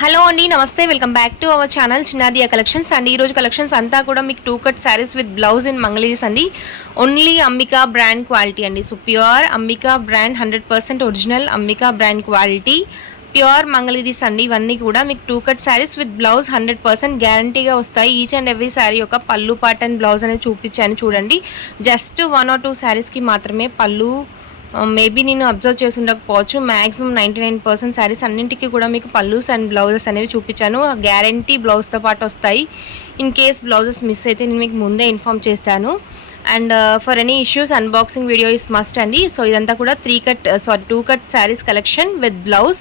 Hello అండి, నమస్తే. Welcome back to our channel Chinnadiya collections అండి. ఈరోజు కలెక్షన్స్ అంతా కూడా మీకు 2 cut saris with blouse in Mangalagiris అండి. ఓన్లీ అంబికా బ్రాండ్ క్వాలిటీ అండి. So pure Ambika brand 100% original Ambika brand quality pure Mangalagiris అండి. ఇవన్నీ కూడా మీకు 2 కట్ శారీస్ విత్ బ్లౌజ్ 100% గ్యారంటీగా వస్తాయి. ఈచ్ అండ్ ఎవ్రీ శారీ యొక్క పళ్ళు పార్ట్ అండ్ బ్లౌజ్ అనేది చూపించాను చూడండి. జస్ట్ 1 or 2 శారీస్కి మాత్రమే పళ్ళు మేబీ నేను అబ్జర్వ్ చేసి ఉండకపోవచ్చు. మ్యాక్సిమం 99% శారీస్ అన్నింటికి కూడా మీకు పల్లూస్ అండ్ బ్లౌజెస్ అనేవి చూపించాను. గ్యారంటీ బ్లౌజ్తో పాటు వస్తాయి. ఇన్ కేస్ బ్లౌజెస్ మిస్ అయితే నేను మీకు ముందే ఇన్ఫామ్ చేస్తాను. And for any issues unboxing video is must అండి. సో ఇదంతా కూడా 2 cut sarees collection with blouse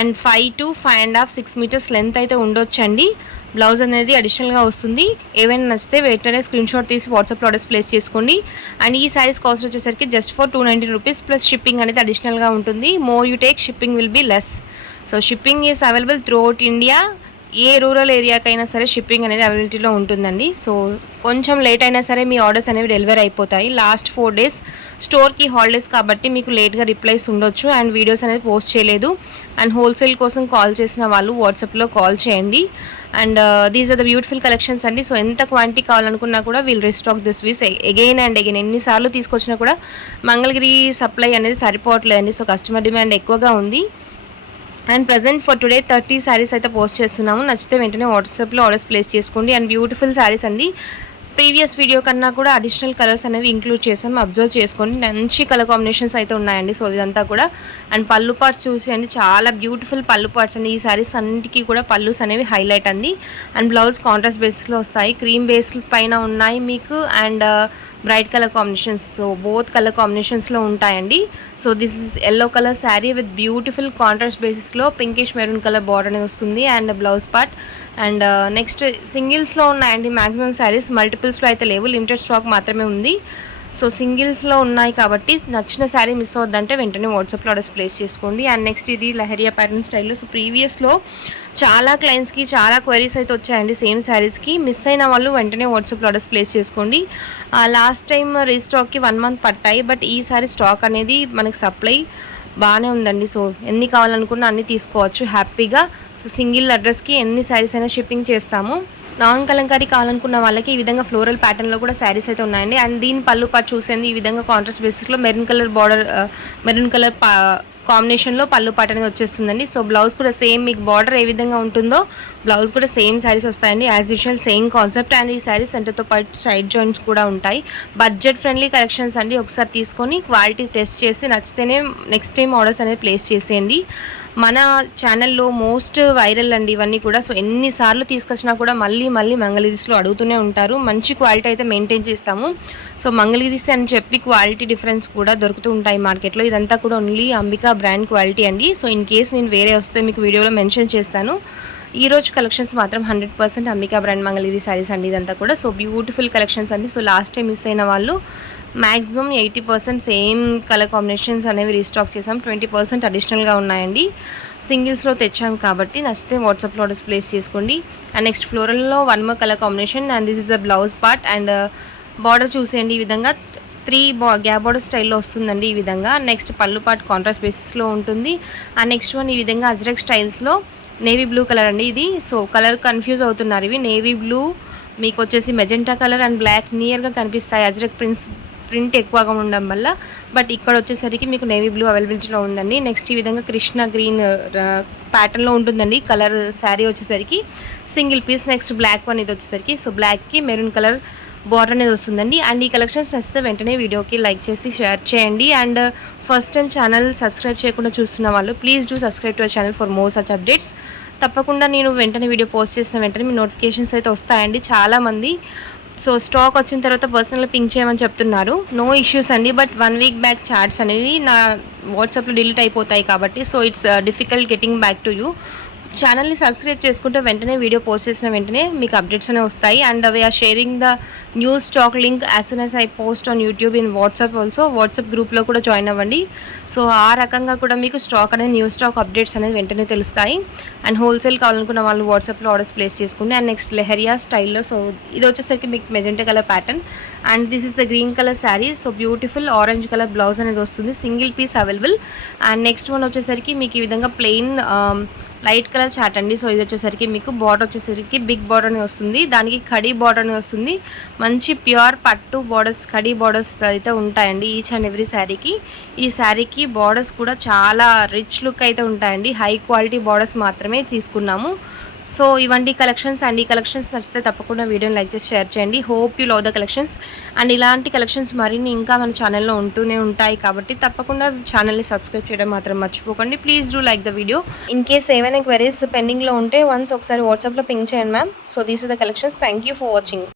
and 5 to 5.5 6 metres length అయితే ఉండొచ్చండి. బ్లౌజ్ అనేది అడిషనల్గా వస్తుంది. ఏవైనా నచ్చితే వెంటనే స్క్రీన్ షాట్ తీసి వాట్సాప్లో ఆర్డర్స్ ప్లేస్ చేసుకోండి. అండ్ ఈ శారీస్ కాస్ట్ వచ్చేసరికి just for 290 rupees plus shipping అనేది అడిషనల్గా ఉంటుంది. More you take shipping will be less. So shipping is available throughout India. A rural ఏరియాకైనా సరే షిప్పింగ్ అనేది అవైలబిలిటీలో ఉంటుందండి. సో కొంచెం లేట్ అయినా సరే మీ ఆర్డర్స్ అనేవి డెలివరీ అయిపోతాయి. లాస్ట్ 4 days స్టోర్కి హాలిడేస్ కాబట్టి మీకు లేట్గా రిప్లైస్ ఉండొచ్చు అండ్ వీడియోస్ అనేది పోస్ట్ చేయలేదు. అండ్ హోల్సేల్ కోసం కాల్ చేసిన వాళ్ళు వాట్సాప్లో కాల్ చేయండి. And these are the beautiful collections అండి. సో ఎంత క్వాంటిటీ కావాలనుకున్నా కూడా we'll restock this weeks again and again. ఎన్నిసార్లు తీసుకొచ్చినా కూడా మంగళగిరి సప్లై అనేది సరిపోవట్లేదండి. సో కస్టమర్ డిమాండ్ ఎక్కువగా ఉంది. And present for today 30 saris అయితే పోస్ట్ చేస్తున్నాము. నచ్చితే వెంటనే వాట్సాప్లో ఆర్డర్స్ ప్లేస్ చేసుకోండి. అండ్ బ్యూటిఫుల్ శారీస్ అండి. ప్రీవియస్ వీడియో కన్నా కూడా అడిషనల్ కలర్స్ అనేవి ఇంక్లూడ్ చేసాము. అబ్జర్వ్ చేసుకోండి, మంచి కలర్ కాంబినేషన్స్ అయితే ఉన్నాయండి. సో ఇదంతా కూడా అండ్ పళ్ళు పార్ట్స్ చూసేయండి, చాలా బ్యూటిఫుల్ పళ్ళు పార్ట్స్ అండి. ఈ శారీస్ అన్నింటికీ కూడా పళ్ళుస్ అనేవి హైలైట్ అండి. అండ్ బ్లౌజ్ కాంట్రాస్ట్ బేస్లో వస్తాయి. క్రీమ్ బేస్ పైన ఉన్నాయి మీకు and bright colour combinations. So both colour కాంబినేషన్స్లో ఉంటాయండి. So this is yellow colour sari with beautiful contrast బేసిస్లో పింకిష్ మెరూన్ కలర్ బార్డర్ అనేది వస్తుంది and blouse part. And next సింగిల్స్లో ఉన్నాయండి మ్యాక్సిమం శారీస్. మల్టిపుల్స్లో అయితే లేవు, లిమిటెడ్ స్టాక్ మాత్రమే ఉంది. సో సింగిల్స్లో ఉన్నాయి కాబట్టి నచ్చిన శారీ మిస్ అవుద్దంటే వెంటనే వాట్సాప్లో ఆర్డర్స్ ప్లేస్ చేసుకోండి. అండ్ నెక్స్ట్ ఇది లహరియా ప్యాటర్న్ స్టైల్లో. సో ప్రీవియస్లో చాలా క్లయింట్స్కి చాలా క్వైరీస్ అయితే వచ్చాయండి సేమ్ శారీస్కి. మిస్ అయిన వాళ్ళు వెంటనే వాట్సాప్లో ఆర్డర్స్ ప్లేస్ చేసుకోండి. లాస్ట్ టైం రీస్టాక్కి 1 month పట్టాయి, బట్ ఈసారి స్టాక్ అనేది మనకి సప్లై బాగానే ఉందండి. సో ఎన్ని కావాలనుకున్నా అన్నీ తీసుకోవచ్చు హ్యాపీగా. సో సింగిల్ అడ్రస్కి ఎన్ని శారీస్ అయినా షిప్పింగ్ చేస్తాము. నాన్ కలంకారీ కావాలనుకున్న వాళ్ళకి ఈ విధంగా ఫ్లోరల్ ప్యాటర్న్లో కూడా శారీస్ అయితే ఉన్నాయండి. అండ్ దీని పళ్ళు పాటు చూసేది ఈ విధంగా కాంట్రాస్ట్ బేసిస్లో maroon colour border, maroon colour కాంబినేషన్లో పళ్ళు పాట అనేది వచ్చేస్తుందండి. సో బ్లౌజ్ కూడా సేమ్ మీకు బార్డర్ ఏ విధంగా ఉంటుందో బ్లౌజ్ కూడా సేమ్ శారీస్ వస్తాయండి. As usual same concept. And ఈ శారీస్ సెంటర్తో పాటు సైడ్ జాయింట్స్ కూడా ఉంటాయి. బడ్జెట్ ఫ్రెండ్లీ కలెక్షన్స్ అండి. ఒకసారి తీసుకొని క్వాలిటీ టెస్ట్ చేసి నచ్చితేనే నెక్స్ట్ టైం ఆర్డర్స్ అనేది ప్లేస్ చేసేయండి. మన ఛానల్లో మోస్ట్ వైరల్ అండి ఇవన్నీ కూడా. సో ఎన్నిసార్లు తీసుకొచ్చినా కూడా మళ్ళీ మంగళగిరిస్లో అడుగుతూనే ఉంటారు. మంచి క్వాలిటీ అయితే మెయింటైన్ చేస్తాము. సో మంగళగిరిస్ అని చెప్పి క్వాలిటీ డిఫరెన్స్ కూడా దొరుకుతూ ఉంటాయి మార్కెట్లో. ఇదంతా కూడా ఓన్లీ అంబికా బ్రాండ్ క్వాలిటీ అండి. సో ఇన్ కేస్ నేను వేరే వస్తే మీకు వీడియోలో మెన్షన్ చేస్తాను. ఈరోజు కలెక్షన్స్ మాత్రం 100% అంబికా బ్రాండ్ మంగళగిరి శారీస్ అండి ఇదంతా కూడా. సో బ్యూటిఫుల్ కలెక్షన్స్ అండి. సో లాస్ట్ టైం మిస్ అయిన వాళ్ళు మ్యాక్సిమం 80% సేమ్ కలర్ కాంబినేషన్స్ అనేవి రీస్టాక్ చేసాం. 20% అడిషనల్గా ఉన్నాయండి. సింగిల్స్లో తెచ్చాం కాబట్టి నచ్చితే వాట్సాప్లో ఆర్డర్స్ ప్లేస్ చేసుకోండి. అండ్ నెక్స్ట్ ఫ్లోరల్లో 1 more colour combination and this is a blouse part. And border చూసేయండి ఈ విధంగా 3 గ్యాప్ బార్డర్ స్టైల్లో వస్తుందండి ఈ విధంగా. నెక్స్ట్ పళ్ళు పార్ట్ కాంట్రాస్ట్ బేసిస్లో ఉంటుంది. అండ్ నెక్స్ట్ వన్ ఈ విధంగా అజ్రక్ స్టైల్స్లో నేవీ బ్లూ కలర్ అండి ఇది. సో కలర్ కన్ఫ్యూజ్ అవుతున్నారు. ఇవి నేవీ బ్లూ మీకు వచ్చేసి మెజెంటా కలర్ అండ్ బ్లాక్ నియర్గా కనిపిస్తాయి అజ్రక్ ప్రింట్ ఎక్కువగా ఉండడం వల్ల. బట్ ఇక్కడ వచ్చేసరికి మీకు నేవీ బ్లూ అవైలబిలిటీలో ఉందండి. నెక్స్ట్ ఈ విధంగా కృష్ణ గ్రీన్ ప్యాటర్న్లో ఉంటుందండి కలర్ శారీ వచ్చేసరికి single piece. Next black one ఇది వచ్చేసరికి సో బ్లాక్కి మెరూన్ కలర్ బార్డర్ అనేది వస్తుందండి. అండ్ ఈ కలెక్షన్స్ నచ్చితే వెంటనే వీడియోకి లైక్ చేసి షేర్ చేయండి. And first time channel subscribe చేయకుండా చూస్తున్న వాళ్ళు please do subscribe to our channel for more such updates. తప్పకుండా నేను వెంటనే వీడియో పోస్ట్ చేసిన వెంటనే మీ నోటిఫికేషన్స్ అయితే వస్తాయండి చాలామంది. సో స్టాక్ వచ్చిన తర్వాత పర్సనల్గా పింక్ చేయమని చెప్తున్నారు. నో ఇష్యూస్ అండి. బట్ 1 week బ్యాక్ చార్ట్స్ అనేవి నా వాట్సాప్లో డిలీట్ అయిపోతాయి కాబట్టి so it's difficult getting back to you. ఛానల్ని సబ్స్క్రైబ్ చేసుకుంటే వెంటనే వీడియో పోస్ట్ చేసిన వెంటనే మీకు అప్డేట్స్ అనేవి వస్తాయి. And we are sharing the new stock link as soon as I post on YouTube in WhatsApp also. WhatsApp గ్రూప్లో కూడా జాయిన్ అవ్వండి. సో ఆ రకంగా కూడా మీకు స్టాక్ అనేది న్యూ స్టాక్ అప్డేట్స్ అనేది వెంటనే తెలుస్తాయి. అండ్ హోల్సేల్ కావాలనుకున్న వాళ్ళు వాట్సాప్లో ఆర్డర్స్ ప్లేస్ చేసుకోండి. అండ్ నెక్స్ట్ లెహరియా స్టైల్లో. సో ఇది వచ్చేసరికి మీకు magenta colour pattern and this is the green colour saree. So beautiful orange colour blouse అనేది వస్తుంది. Single piece available. And next one వచ్చేసరికి మీకు ఈ విధంగా ప్లెయిన్ లైట్ కలర్ చాట్ అండి. సో ఇది వచ్చేసరికి మీకు బార్డర్ వచ్చేసరికి బిగ్ బార్డర్ అని వస్తుంది, దానికి కడీ బార్డర్ అని వస్తుంది. మంచి ప్యూర్ పట్టు బార్డర్స్, కడీ బార్డర్స్ అయితే ఉంటాయండి ఈచ్ అండ్ ఎవ్రీ శారీకి. ఈ శారీకి బార్డర్స్ కూడా చాలా రిచ్ లుక్ అయితే ఉంటాయండి. హై క్వాలిటీ బార్డర్స్ మాత్రమే తీసుకున్నాము. సో ఇవంటి కలెక్షన్స్ అండ్ ఈ కలెక్షన్స్ నచ్చితే తప్పకుండా వీడియోని లైక్ చేసి షేర్ చేయండి. Hope you love the collections. And ఇలాంటి కలెక్షన్స్ మరిన్ని ఇంకా మన ఛానల్లో ఉంటూనే ఉంటాయి కాబట్టి తప్పకుండా ఛానల్ని సబ్స్క్రైబ్ చేయడం మాత్రం మర్చిపోకండి. Please do like the video. In case ఏమైనా క్వెరీస్ పెండింగ్లో ఉంటే వన్స్ ఒకసారి వాట్సాప్లో పింగ్ చేయండి ma'am. So these are the collections. Thank you for watching.